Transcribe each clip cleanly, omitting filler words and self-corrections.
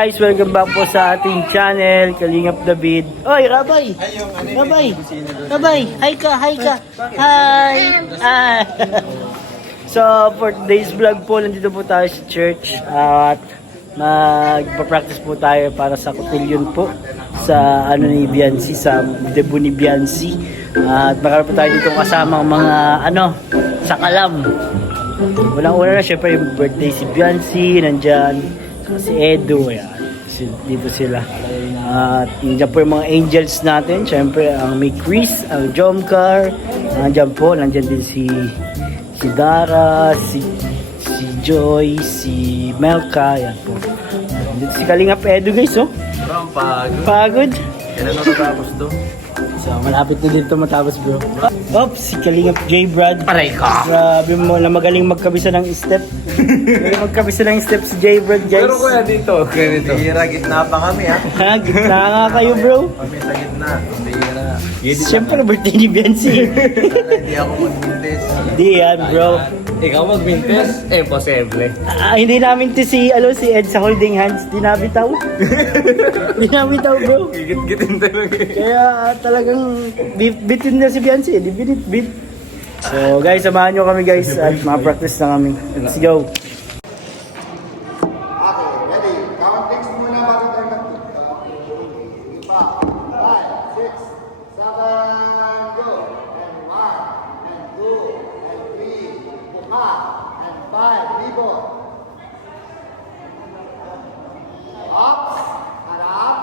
Guys, welcome back po sa ating channel, Kalingap David. Oy, Rabay! Rabay! Hi ka! Hi! So, for today's vlog po, nandito po tayo sa church at magpa-practice po tayo para sa cotillion po sa ni Biancy, sa debut ni Biancy. At baka po tayo dito kasama mga sa Kalam. Unang-una na, syempre yung birthday si Biancy, nandyan si Edu, yan. Dito sila. At nandiyan po yung mga angels natin. Syempre, ang may Chris, ang Jomcar. Nandiyan din si Dara, si Joy, si Melka. Yan po. Dito si Kalingap Edu, guys, oh. Pagod. Kailan na matapos to? So, malapit na dito matapos, bro. Oops, si Kalingap J. Brad. Paray ka! Grabe mo na magaling magkabisa ng step. Magaling magkabisa ng step si J. Brad, guys. Pero kuya dito, bihira, gitna pa kami ha. Ha, gitna nga kayo, bro. Kami sa gitna, bihira. Siyempre, birthday ni Biancy. Sana hindi ako mag-mintes. Hindi yan, bro. Ikaw mag-mintes? Imposible. Hindi namin to si Ed sa holding hands. Di nabitaw. Di nabitaw, bro. Gigit-gitin talaga. Kaya talagang bitin na si Biancy. Di binit. So, guys, samahan nyo kami, guys. At ma-practice na kami. Let's go. Okay, ready? Count things muna bago tayo mag-tip. Iba. 5, 6, 7, go. And 1, and 2, and 3, buka. And 5, rebound. Ups, harap,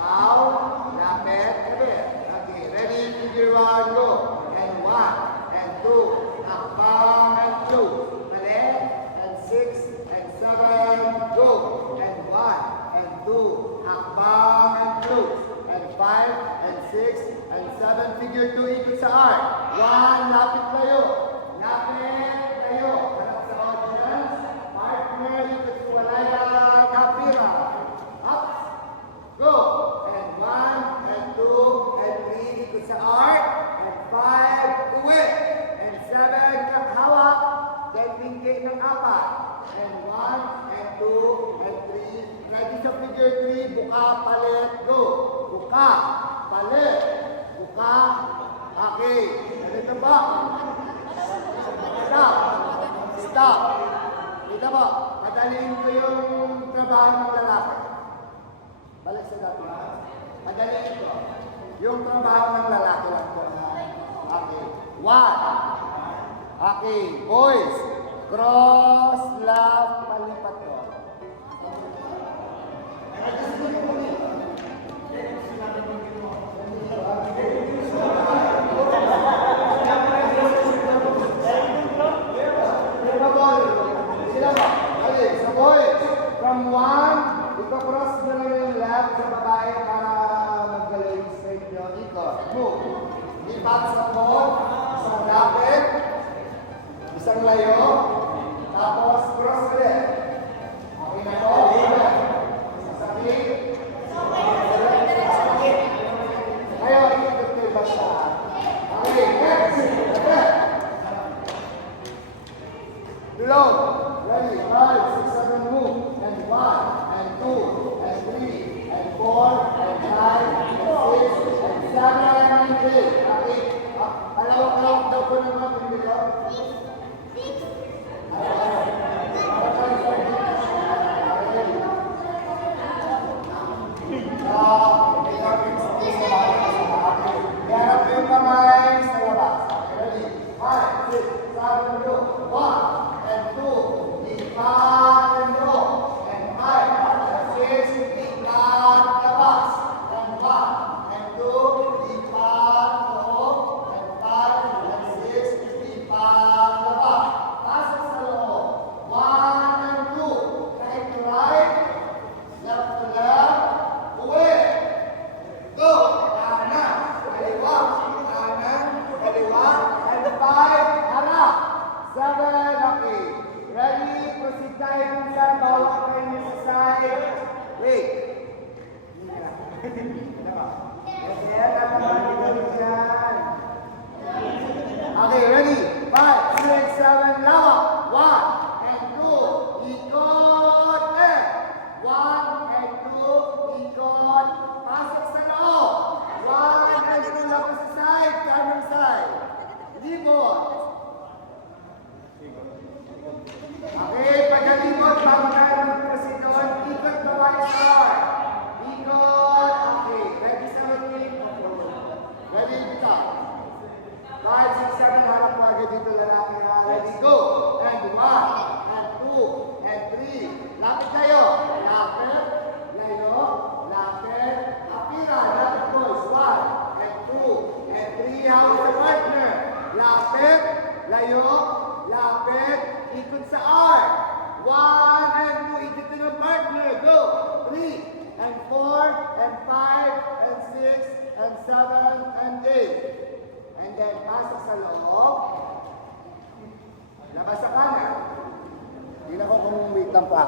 down, lapit, kapit. Okay, ready? Figure 1, go. And 1, and 2, hakbang, and 2. Balik, and 6, and 7, go. And 1, and 2, hakbang, and 2. And 5, and 6, and 7, figure 2, ikot sa arc. 1, lapit tayo. Lapit tayo. Harap sa audience. Partner, ikot sa walayan, kapira. Up, go. And 1, and 2, and 3, ikot sa arc. And 5, uwi. And 7, kakhawak. Then tingkay ng 4. And 1, and 2, and 3. Ready sa figure 3, buka, palit, go. Buka, palit, buka. Okay. Dito ba? Stop. Dito ba? Padaliin ko yung trabaho ng lalaki. Balik sa dati. Padaliin ko. Yung trabaho ng lalaki lang ko. Okay. 1. Okay. Boys. Cross, left, palipat ko. From 1, ito-cross mo lang yung left sa babae para mag-galing straight yun. Ikot. Move. Lipat sa phone. Isang lapit. Isang layo. Tapos cross ulit. Okay na to? Sasakit. Ngayon, ikot kayo basta. Okay, next. Okay. Tulog. Ready? 5, 6, 7, move. And 1, and 2, and 3, and 4, and 5, and 6, and 7, and 8. Okay. Alawak daw po ng mga pindito. Harap yung kamay sa labas. Ready? 5, 6, 7, go. 1, and 2, lipat, and go. And 5, and 6, lipat, labas. And 1, and 2, lipat, loob. And 5, and 6, lipat, labas. Pasok sa loob. 1, and 2, right to right, left to left, uwi. Go! Kanan, kaliwa, kanan, kaliwa, and 5, harap. 7, okay. Ready? Proceed tayo dun sa bawak kayo nyo sa side. Wait. Okay, ready? 5, 6, 7, lawak. 1, and 2, ikot, and 1, sa loob. Labas sa kanan. Tingnan ko kung wait lang pa.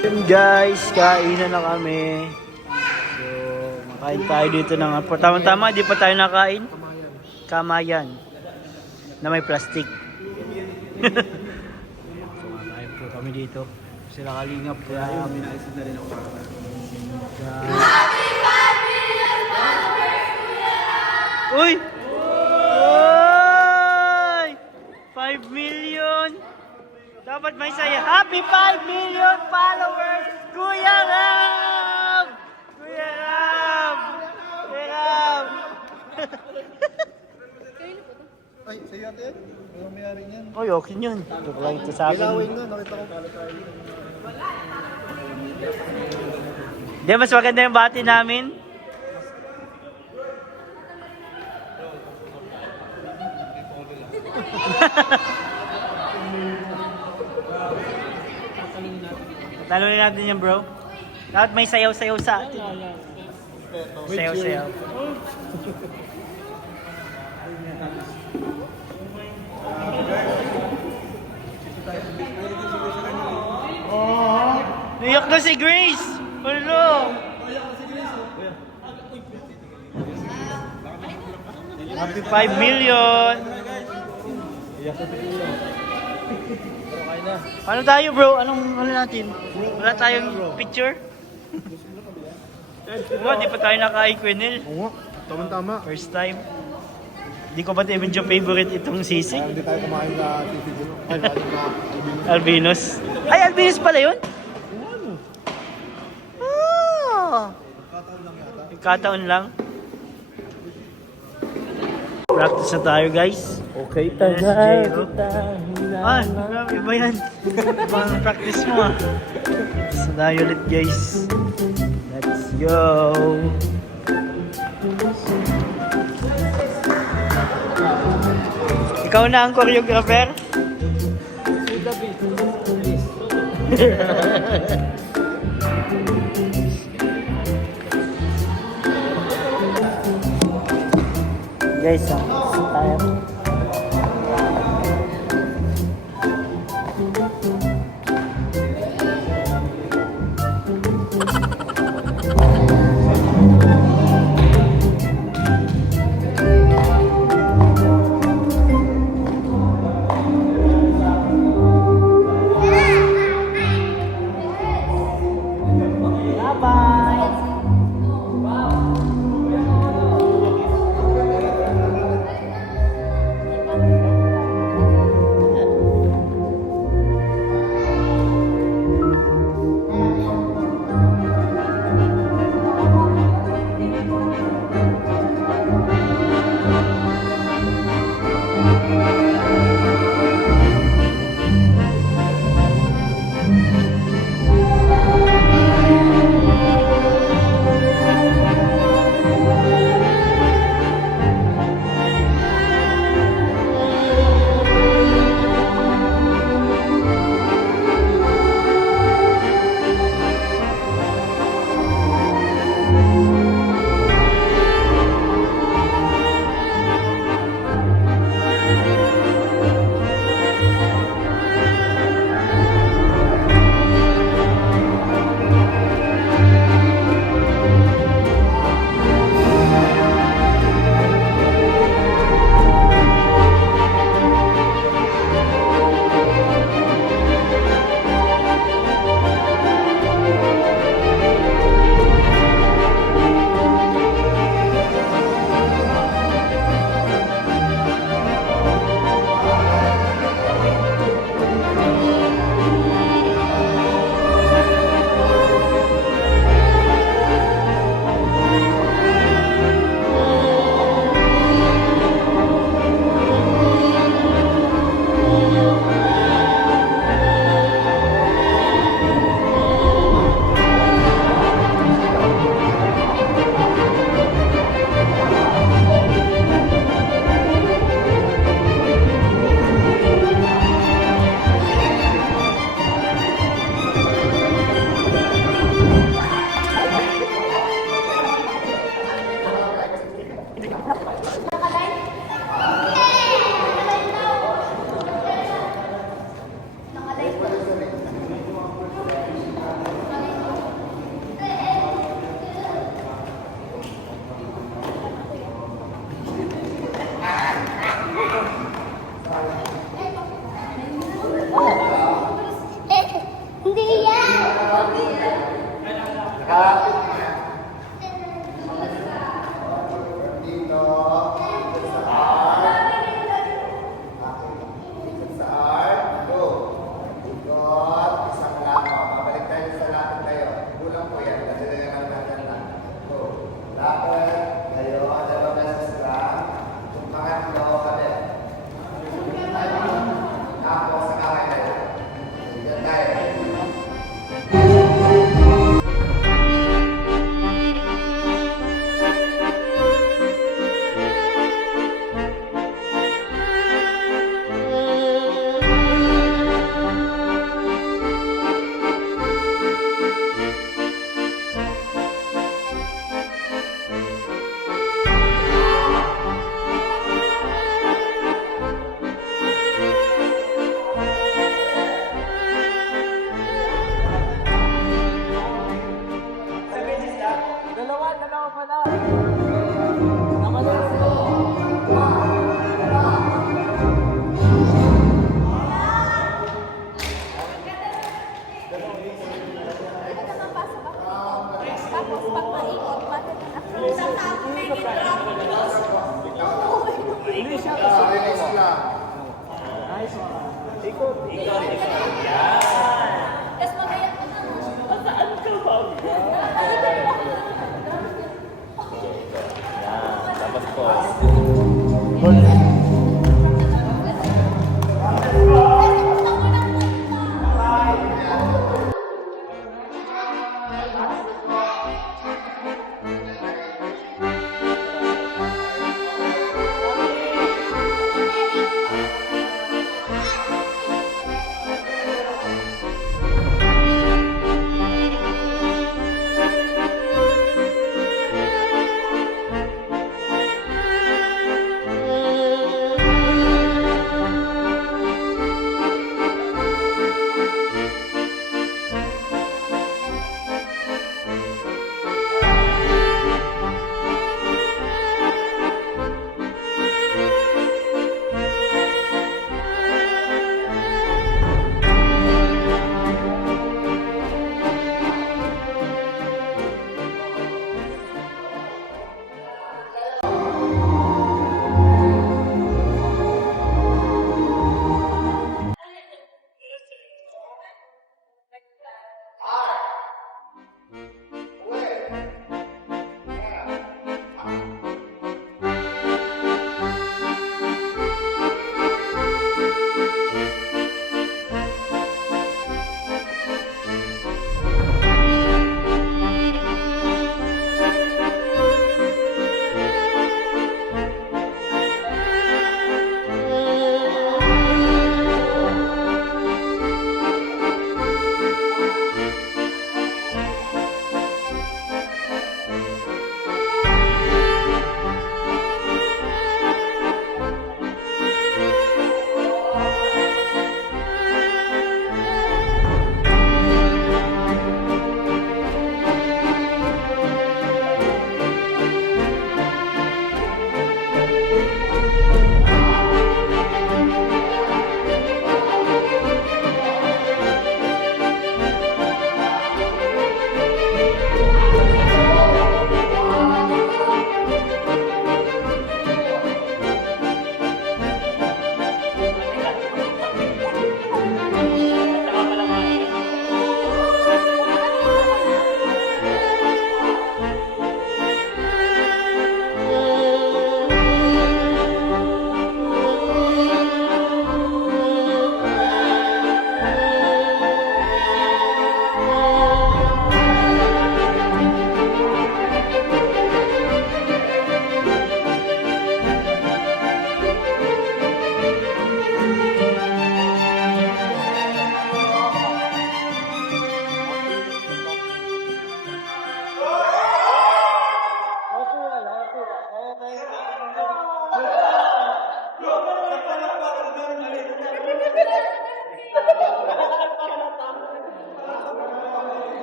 Yun guys, kainan na kami. So, makain tayo dito ng tama-tama, di pa tayo nakain. Kamayan. Na may plastic. So, makain po kami dito. Sila Kalingap. Uy! Uy! 5 million! Dapat may saya. Happy 5 million followers! Kuya Ram! Kuya Ram! Kuya Ram! Ay, sa'yo ate. Ano mayari niyan? Oy, okay yun. Joke lang ito sa akin. Ilawin na, nakita ko. Di, mas maganda yung bati namin. Talunin natin yan, bro. Dapat may sayaw-sayaw sa atin. Sayaw-sayaw. Niyak na si Grace! Hello! Happy 5 million! Ano tayo bro? Ano natin? Wala tayong picture? Di pa tayo naka-Equinil. Oo nga, tama-tama. First time. Hindi ko ba medyo favorite itong sisig? Hindi tayo kumain na sisig. Ay, na Albinos. Ay, Albinos pala yun? Ah! Kataon lang. Practice na tayo guys. Okay, Ah, grabe ba yan? Ibang practice mo ah. So tayo ulit guys. Let's go. Ikaw na ang choreographer? Guys, tayo. Ikot. Yan. Tapos magayak ko na. Saan ka ba? Yan. Tapos pause.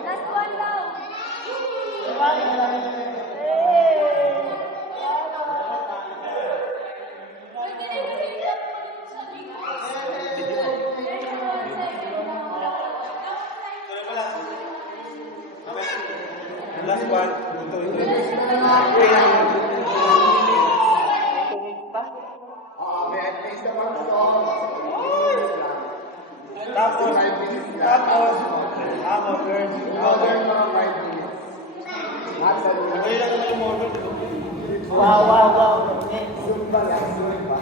Last one daw. Last one. May isa pang song. Tapos, girls. Another mga 5 minutes. Nasa Wow, wow, wow. Zumba lang, Zumba.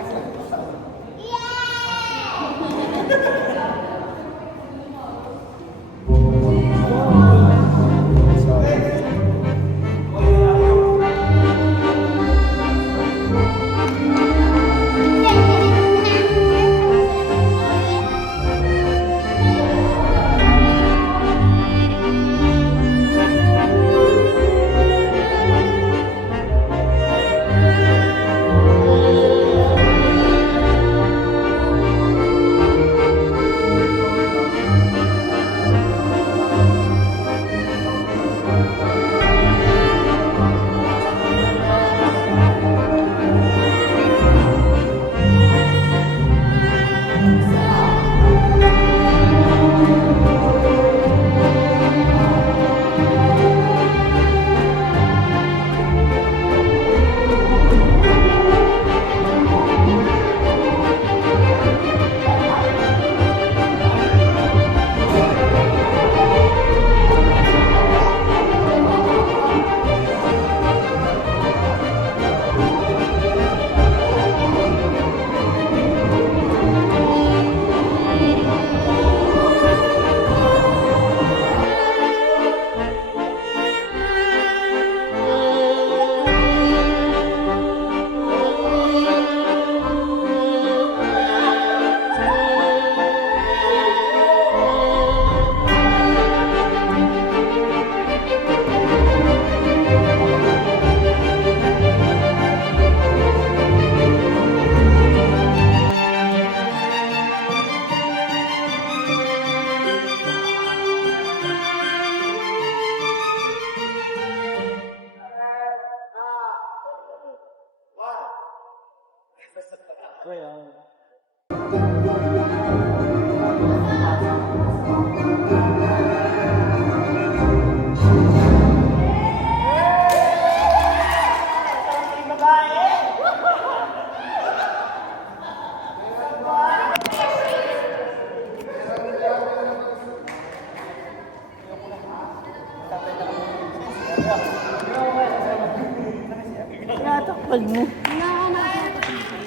Tinatakpan mo.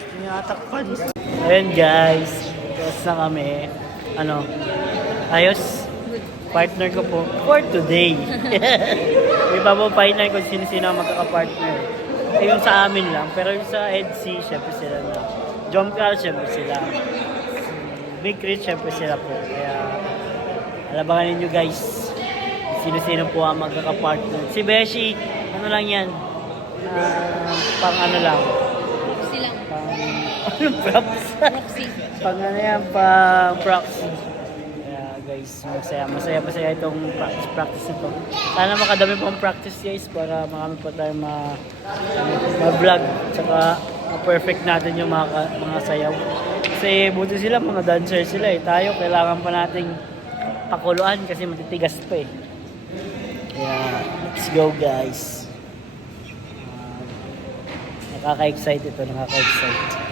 Tinatakpan. Ayun guys. Tapos na kami. Ano? Ayos. Partner ko po for today. Iba po partner kung sino-sino ang magkaka-partner. Yung sa amin lang. Pero yung sa EDC, syempre sila na. Jomcar, syempre sila. Big Rich, syempre sila po. Kaya, alabangan ninyo guys. Sino-sino po ang magkaka-partner. Si Beshi, ano lang yan? Pang ano lang. Proxy lang. Pang, ano props? Proxy. Pang ano yan, pang proxy. Kaya guys, masaya itong practice nito. Sana makadami pang practice guys para marami pa tayong ma-vlog. Tsaka ma-perfect natin yung mga sayaw. Kasi buti sila, mga dancer sila eh. Tayo, kailangan pa nating pakuluan kasi matitigas pa eh. Kaya, let's go guys. Nakaka-excite ito, nakaka-excite.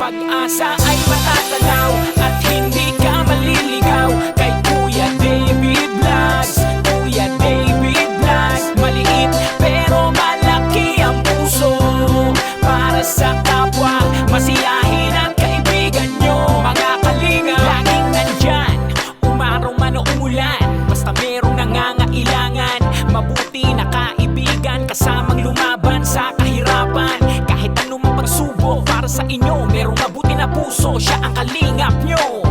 Pag-asa ay matatanaw at hindi ka maliligaw kay Kuya David Vlogs. Kuya David Vlogs, maliit pero malaki ang puso para sa kapwa, masiyahin at kaibigan nyo. Mga kalinga, laging nandyan, umaraw man o umulan, basta merong nangangailangan. Mabuti na kaibigan, kasamang lumaban sa kahirapan. Kahit anumang pagsubok para sa inyo, merong mabuti na puso, siya ang kalingap nyo.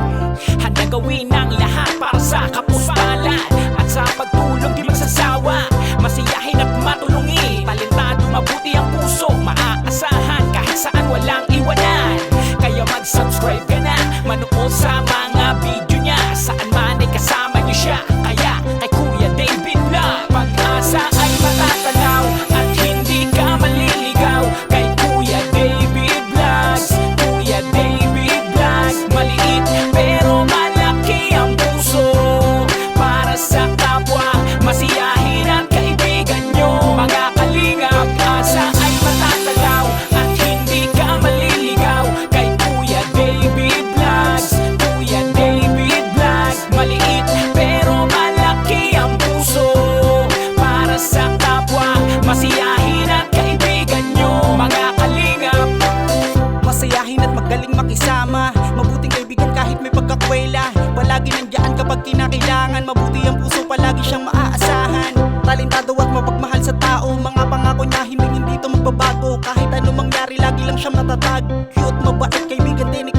Handa gawin ang lahat para sa kapustalan at sa pagtulong di magsasawa, masiyahin at matulungin. Talentado, mabuti ang puso, maaasahan kahit saan walang iwanan. Kaya mag-subscribe ka na, manood sa mga video niya, saan man ay kasama niyo siya. Kaya kay Kuya David Vlog, pag-asa ay matatanaw at hindi ka maliligaw kay Kuya David Vlogs. Kuya David Vlogs, maliit pero malaki ang puso para sa kapwa, masiyahin at kaibigan nyo. Mga kalinga, pag-asa ay matatanaw at hindi ka maliligaw kay Kuya David Vlogs. Kuya David Vlogs, maliit pero malaki ang puso para sa kapwa, masiyahin at kaibigan nyo. Mga kalingap, masayahin at magaling makisama, mabuting kaibigan kahit may pagkakwela. Palagi nandiyan kapag kinakailangan, mabuti ang puso, palagi siyang maaasahan. Talentado at mapagmahal sa tao, mga pangako niya hindi to magbabago. Kahit anong mangyari, lagi lang siyang matatag. Cute, mabait, kaibigan din ni